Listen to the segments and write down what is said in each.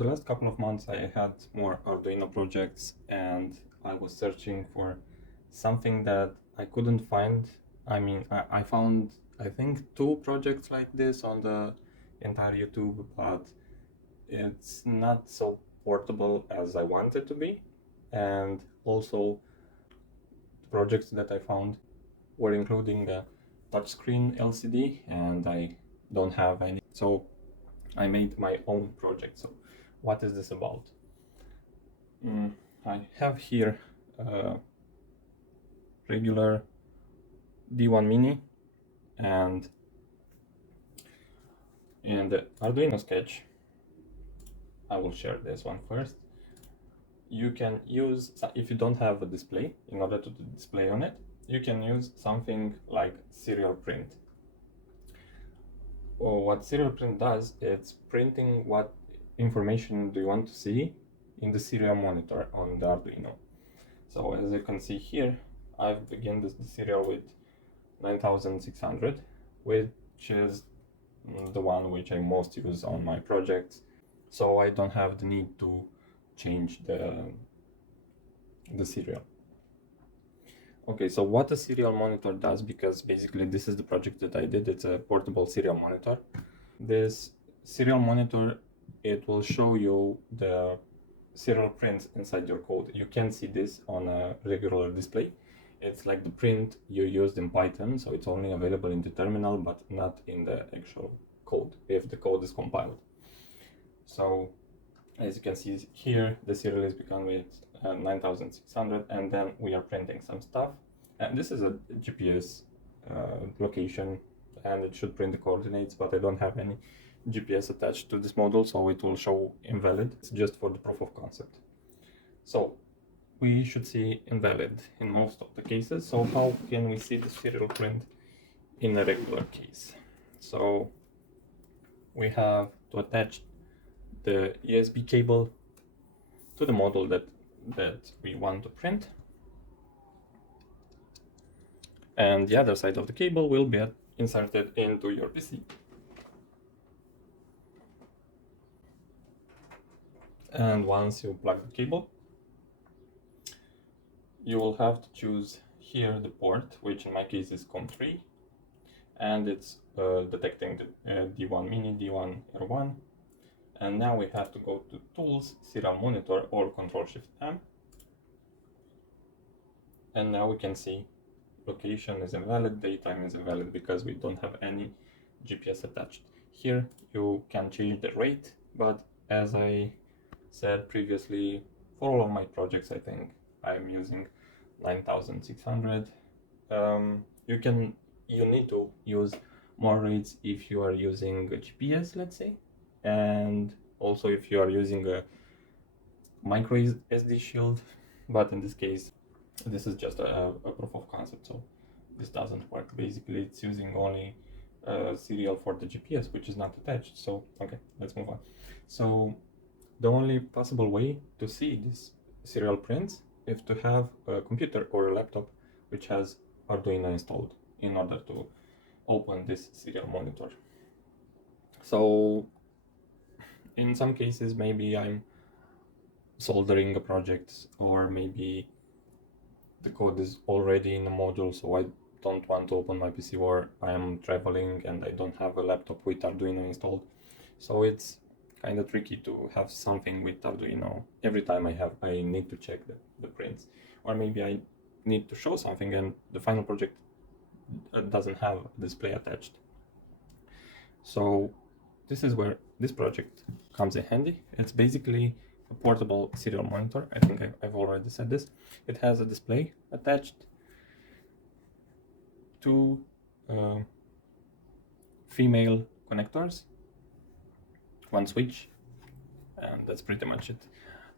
the last couple of months I had more Arduino projects and I was searching for something that I couldn't find. I found, I think, 2 projects like this on the entire YouTube, but it's not so portable as I want it to be. And also, the projects that I found were including a touchscreen LCD, and I don't have any. So I made my own project. So what is this about? I have here a regular D1 Mini, and in the Arduino sketch, I will share this one first. You can use, if you don't have a display, in order to display on it, you can use something like serial print. Or what serial print does, it's printing what information do you want to see in the serial monitor on the Arduino. So as you can see here, I've begun the serial with 9600, which is the one which I most use on my projects. So I don't have the need to change the serial. Okay, so what a serial monitor does, because basically this is the project that I did, it's a portable serial monitor. This serial monitor, it will show you the serial prints inside your code. You can see this on a regular display. It's like the print you used in Python, so it's only available in the terminal, but not in the actual code, if the code is compiled. So as you can see here, the serial is begun with 9600, and then we are printing some stuff. And this is a GPS location, and it should print the coordinates, but I don't have any GPS attached to this model, so it will show invalid. It's just for the proof of concept. So we should see invalid in most of the cases. So how can we see the serial print in a regular case? So we have to attach the USB cable to the model that we want to print, and the other side of the cable will be inserted into your PC. And once you plug the cable, you will have to choose here the port, which in my case is COM3, and it's detecting the D1 Mini, D1 R1. And now we have to go to Tools, Serial Monitor, or Ctrl-Shift-M. And now we can see location is invalid, daytime is invalid, because we don't have any GPS attached. Here you can change the rate, but as I said previously, for all of my projects, I think I'm using 9600. You need to use more rates if you are using a GPS, let's say, and also if you are using a micro SD shield, but in this case this is just a proof of concept, so this doesn't work. Basically it's using only serial for the GPS, which is not attached. So okay, let's move on. So the only possible way to see these serial prints is to have a computer or a laptop which has Arduino installed in order to open this serial monitor. So in some cases, maybe I'm soldering a project, or maybe the code is already in a module, so I don't want to open my PC, or I am traveling and I don't have a laptop with Arduino installed. So it's kind of tricky to have something with Arduino every time I need to check the prints, or maybe I need to show something and the final project doesn't have a display attached. So this is where this project comes in handy. It's basically a portable serial monitor. I think I've already said this. It has a display attached, two female connectors, one switch, and that's pretty much it.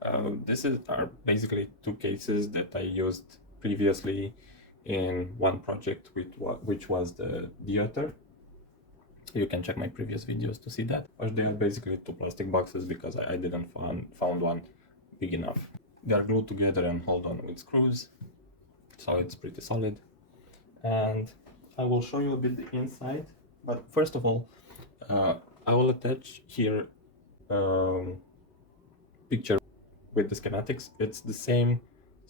Are basically 2 cases that I used previously in one project, which was the Theater. You can check my previous videos to see that. But they are basically 2 plastic boxes, because I didn't found one big enough. They are glued together and held on with screws, so it's pretty solid. And I will show you a bit the inside, but first of all, I will attach here picture with the schematics. It's the same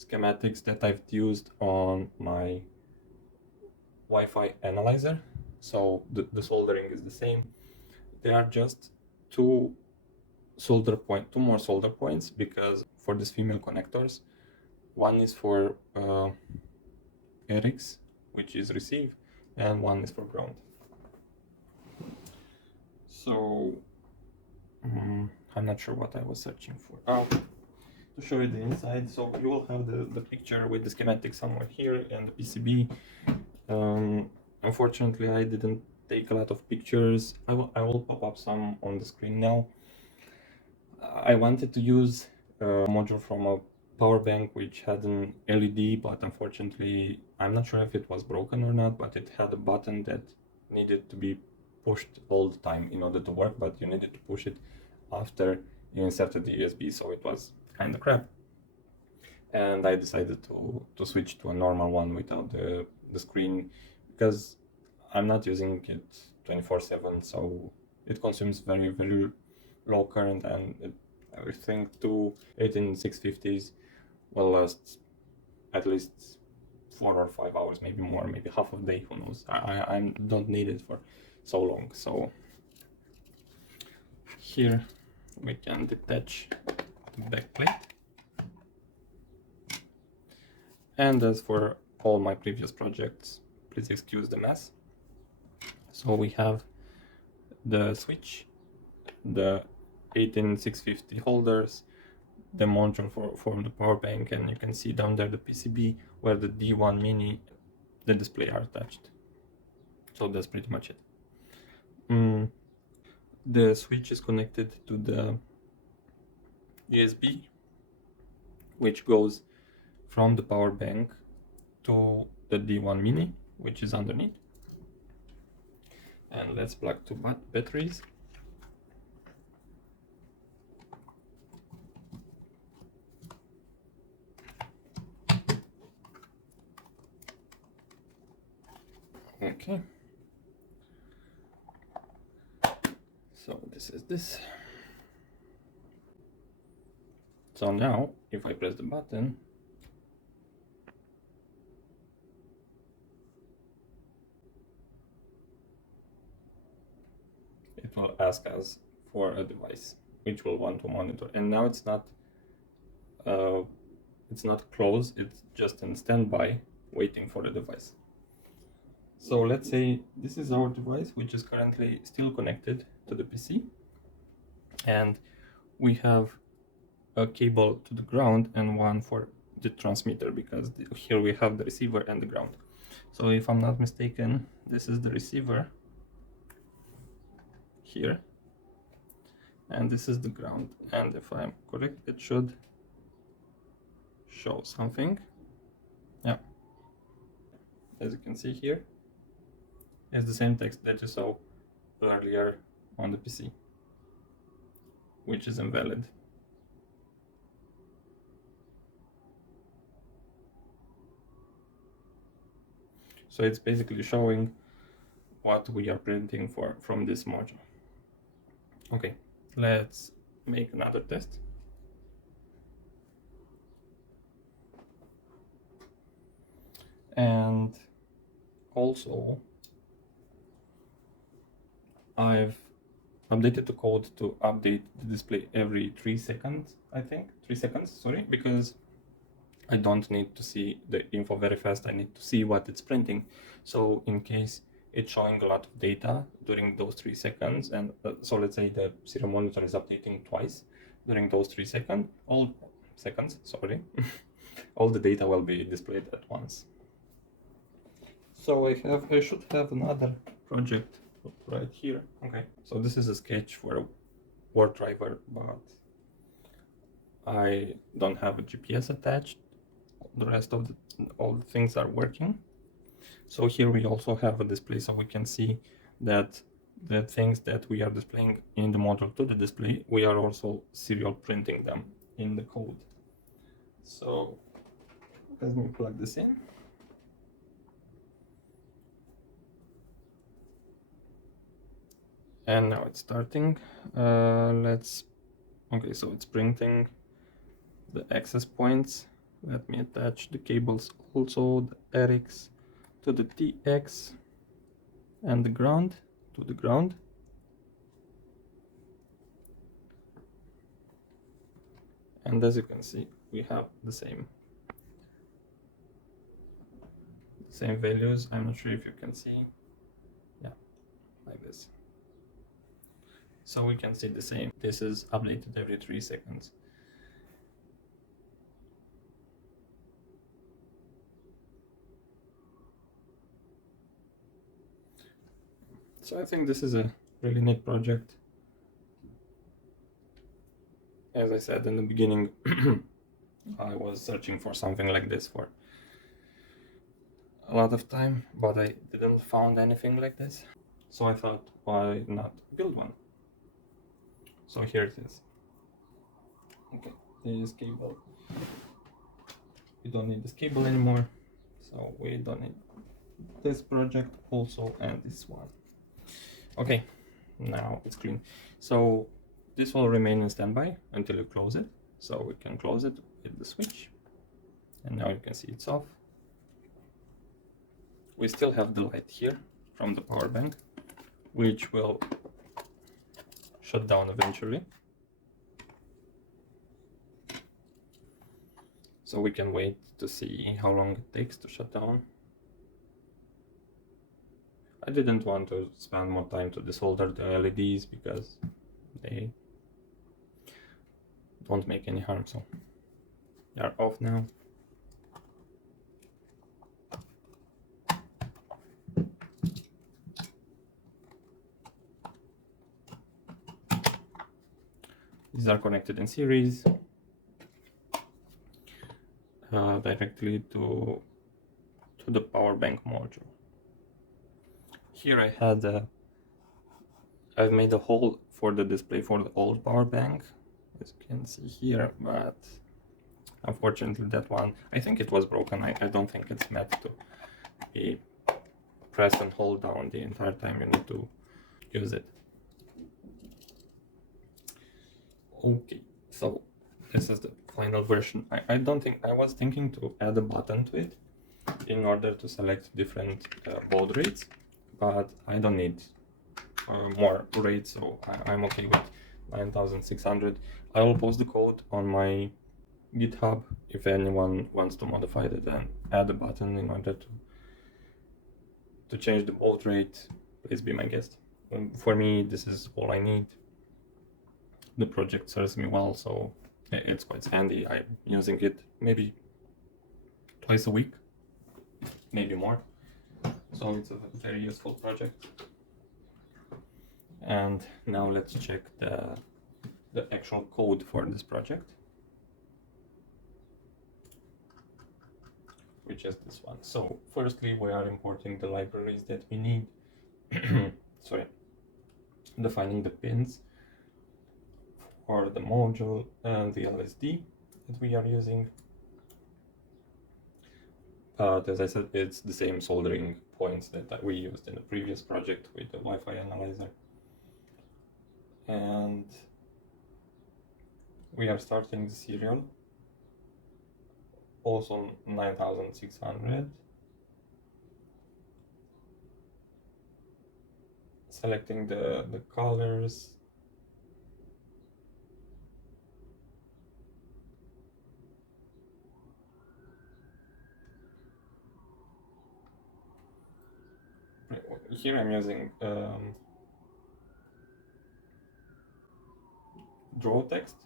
schematics that I've used on my Wi-Fi analyzer. So the soldering is the same. They are just two more solder points, because for these female connectors, one is for RX, which is receive, and one is for ground. So I'm not sure what I was searching for. Oh, to show you the inside. So you will have the picture with the schematic somewhere here and the PCB. Unfortunately, I didn't take a lot of pictures. I will pop up some on the screen now. I wanted to use a module from a power bank which had an LED, but unfortunately I'm not sure if it was broken or not, but it had a button that needed to be pushed all the time in order to work, but you needed to push it after you inserted the USB, so it was kind of crap. And I decided to switch to a normal one without the screen, because I'm not using it 24/7, so it consumes very, very low current, and I think two 18650s will last at least 4 or 5 hours, maybe more, maybe half a day, who knows. I don't need it for so long. So here we can detach the back plate. And as for all my previous projects, please excuse the mess. So we have the switch, the 18650 holders, the module for the power bank, and you can see down there the PCB where the D1 Mini, the display are attached. So that's pretty much it. The switch is connected to the USB, which goes from the power bank to the D1 Mini, which is underneath. And let's plug two batteries. Okay. So this is this. So now, if I press the button, it will ask us for a device which we'll want to monitor. And now it's not closed, it's just in standby waiting for the device. So let's say this is our device, which is currently still connected to the PC, and we have a cable to the ground and one for the transmitter, because here we have the receiver and the ground. So if I'm not mistaken, this is the receiver here, and this is the ground, and if I'm correct, it should show something. Yeah, as you can see here, it's the same text that you saw earlier on the PC, which is invalid. So it's basically showing what we are printing from this module. Okay, let's make another test. And also, I've updated the code to update the display every 3 seconds, I think. 3 seconds, sorry, because I don't need to see the info very fast. I need to see what it's printing. So in case it's showing a lot of data during those 3 seconds, and so let's say the serial monitor is updating twice during those 3 seconds, all the data will be displayed at once. So I should have another project right here. Okay, so this is a sketch for a word driver, but I don't have a GPS attached. The rest of all the things are working. So here we also have a display, so we can see that the things that we are displaying in the module to the display, we are also serial printing them in the code. So let me plug this in. And now it's starting. Let's Okay, so it's printing the access points. Let me attach the cables also, the RX to the TX and the ground to the ground. And as you can see, we have the same values. I'm not sure if you can see. Yeah, like this. So we can see the same. This is updated every 3 seconds. So I think this is a really neat project. As I said in the beginning, I was searching for something like this for a lot of time, but I didn't find anything like this. So I thought, why not build one? So here it is. Okay, this cable. We don't need this cable anymore. So we don't need this project also, and this one. Okay, now it's clean. So this will remain in standby until you close it. So we can close it with the switch. And now you can see it's off. We still have the light here from the power bank, which will shut down eventually. So we can wait to see how long it takes to shut down. I didn't want to spend more time to desolder the LEDs because they don't make any harm, so they are off now. These are connected in series directly to the power bank module. Here I had I've made a hole for the display for the old power bank, as you can see here, but unfortunately that one, I think it was broken. I don't think it's meant to be press and hold down the entire time you need to use it. Okay, so this is the final version. I don't think, I was thinking to add a button to it in order to select different baud rates, but I don't need more rates, so I'm okay with 9600. I will post the code on my GitHub if anyone wants to modify it and add a button in order to change the baud rate. Please be my guest. For me, this is all I need. The project serves me well, so it's quite handy. I'm using it maybe twice a week, maybe more. So it's a very useful project. And now let's check the actual code for this project, which is this one. So firstly, we are importing the libraries that we need. Sorry, defining the pins for the module and the LSD that we are using. But as I said, it's the same soldering points that we used in the previous project with the Wi-Fi analyzer. And we are starting the serial, also 9600. Selecting the colors. Here I'm using draw text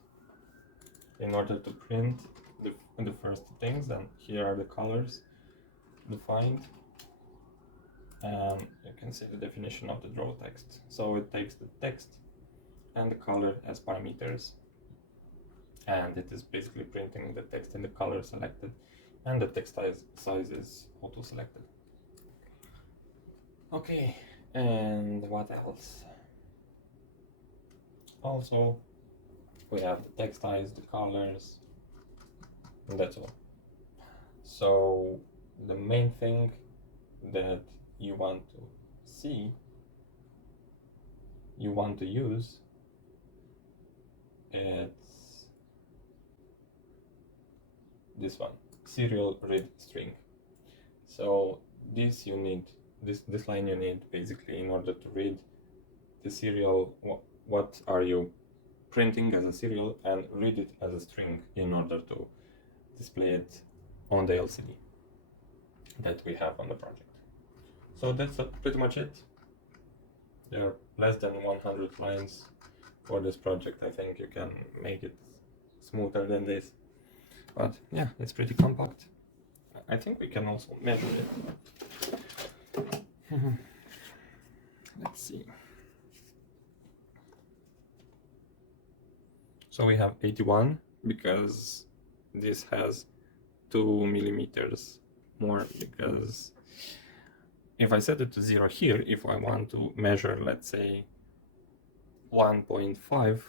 in order to print the first things, and here are the colors defined, and you can see the definition of the draw text. So it takes the text and the color as parameters, and it is basically printing the text and the color selected, and the text size is auto selected. Okay, and what else? Also, we have the text size, the colors, and that's all. So the main thing that you want to see, you want to use, it's this one, serial read string. So this you need, this line you need basically in order to read the serial, what are you printing as a serial, and read it as a string in order to display it on the LCD that we have on the project. So that's pretty much it. There are less than 100 lines for this project. I think you can make it smoother than this, but yeah, it's pretty compact. I think we can also measure it. Let's see. So we have 81 because this has 2 millimeters more, because if I set it to 0 here, if I want to measure, let's say 1.5,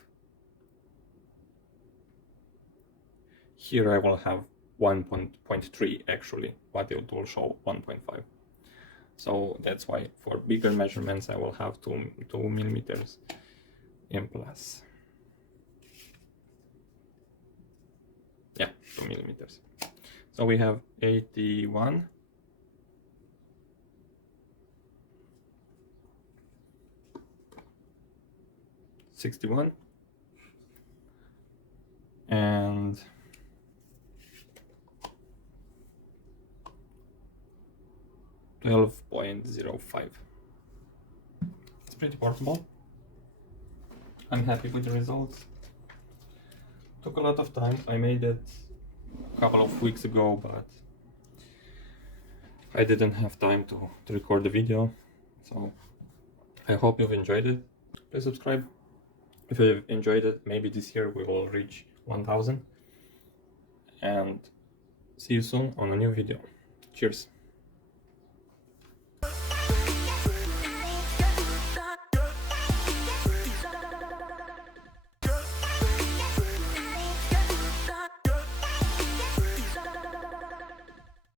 here I will have 1.3 actually, but it will show 1.5. So that's why for bigger measurements I will have 2 millimeters in plus. Yeah, 2 millimeters. So we have 81. $61 and $12.05. It's pretty portable. I'm happy with the results. Took a lot of time. I made it a couple of weeks ago, but I didn't have time to record the video. So I hope you've enjoyed it. Please subscribe. If you've enjoyed it, maybe this year we will reach 1000. And see you soon on a new video. Cheers.